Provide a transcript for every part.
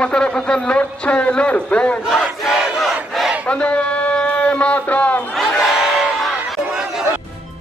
Mosharraf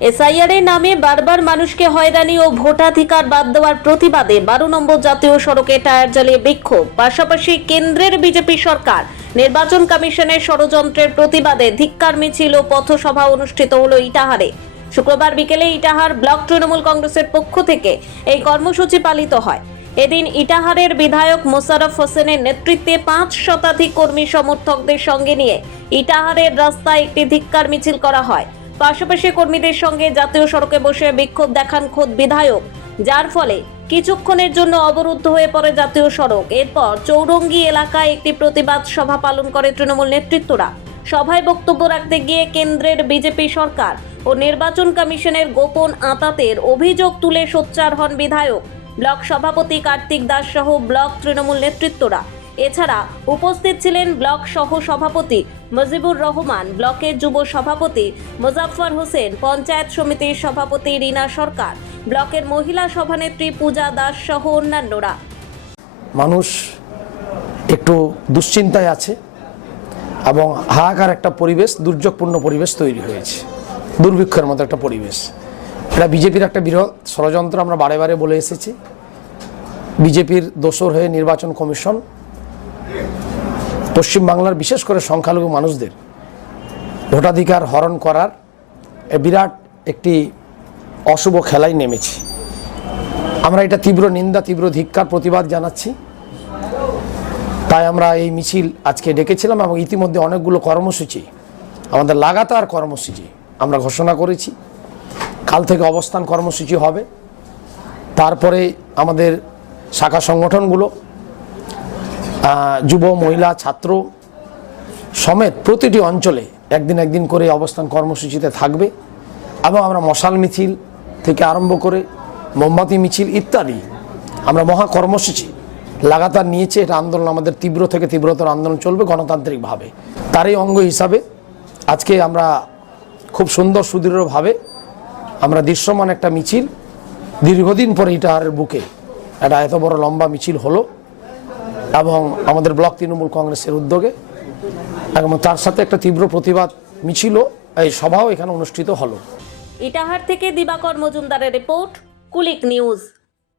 SIR এর নামে বারবার মানুষকে হয়রানি ও ভোটাধিকার বাদ দেওয়ার প্রতিবাদে বারো নম্বর জাতীয় সড়কে টায়ার জ্বালিয়ে বিক্ষোভ। পাশাপাশি কেন্দ্রের বিজেপি সরকার, নির্বাচন কমিশনের ষড়যন্ত্রের প্রতিবাদে ধিক্কার মিছিল ও পথসভা অনুষ্ঠিত হলো ইটাহারে। শুক্রবার বিকেলে ইটাহার ব্লক তৃণমূল কংগ্রেসের পক্ষ থেকে এই কর্মসূচি পালিত হয়। এদিন ইটাহারের বিধায়ক মোশাররফ হোসেনের নেতৃত্বে পাঁচ শতাধিক কর্মী সমর্থকদের সঙ্গে নিয়ে ইটাহারের রাস্তায় একটি ধিক্কার মিছিল করা হয়। পাশাপাশি কর্মীদের সঙ্গে জাতীয় সড়কে বসে বিক্ষোভ দেখান খোদ বিধায়ক, যার ফলে কিছুক্ষণের জন্য অবরুদ্ধ হয়ে পড়ে জাতীয় সড়ক। এরপর চৌরঙ্গি এলাকায় একটি প্রতিবাদ সভা পালন করে তৃণমূল নেতৃত্বরা। সভায় বক্তব্য রাখতে গিয়ে কেন্দ্রের বিজেপি সরকার ও নির্বাচন কমিশনের গোপন আঁতাতের অভিযোগ তুলে সোচ্চার হন বিধায়ক। ব্লক সভাপতি কার্তিক দাস সহ ব্লক তৃণমূল নেতৃত্বরা। এছাড়া উপস্থিত ছিলেন ব্লক সহ সভাপতি মজিবুর রহমান ব্লকের যুব সভাপতি মোজাফফর হোসেন, পঞ্চায়েত সমিতির সভাপতি রীনা সরকার, ব্লকের মহিলা সভানেত্রী পূজা দাস সহ অন্যান্যরা। মানুষ একটু দুশ্চিন্তায় আছে এবং হাহাকার একটা পরিবেশ, দুর্যোগপূর্ণ পরিবেশ তৈরি হয়েছে। দুর্ভিক্ষের মতো একটা পরিবেশ। এটা বিজেপির একটা বৃহৎ ষড়যন্ত্র, আমরা বারে বারে বলে এসেছি। বিজেপির দোসর হয়ে নির্বাচন কমিশন পশ্চিমবাংলার বিশেষ করে সংখ্যালঘু মানুষদের ভোটাধিকার হরণ করার বিরাট একটি অশুভ খেলায় নেমেছে। আমরা এটা তীব্র নিন্দা, তীব্র ধিক্কার, প্রতিবাদ জানাচ্ছি। তাই আমরা এই মিছিল আজকে ডেকেছিলাম এবং ইতিমধ্যে অনেকগুলো কর্মসূচি, আমাদের লাগাতার কর্মসূচি আমরা ঘোষণা করেছি। কাল থেকে অবস্থান কর্মসূচি হবে। তারপরে আমাদের শাখা সংগঠনগুলো যুব, মহিলা, ছাত্র সমেত প্রতিটি অঞ্চলে একদিন একদিন করে অবস্থান কর্মসূচিতে থাকবে এবং আমরা মশাল মিছিল থেকে আরম্ভ করে মোমবাতি মিছিল ইত্যাদি আমরা মহা কর্মসূচি লাগাতার নিয়েছে। এটা আন্দোলন আমাদের তীব্র থেকে তীব্রতর আন্দোলন চলবে গণতান্ত্রিকভাবে। তারই অঙ্গ হিসাবে আজকে আমরা খুব সুন্দর সুদৃঢ়ভাবে আমরা দৃশ্যমান একটা মিছিল, দীর্ঘদিন পরে ইটাহারের বুকে। একটা এত বড় লম্বা মিছিল হলো এবং আমাদের ব্লক তৃণমূল কংগ্রেসের উদ্যোগে এবং তার সাথে একটা তীব্র প্রতিবাদ মিছিল এই সভাও এখানে অনুষ্ঠিত হলো। ইটাহার থেকে দিবাকর মজুমদারের রিপোর্ট, কুলিক নিউজ।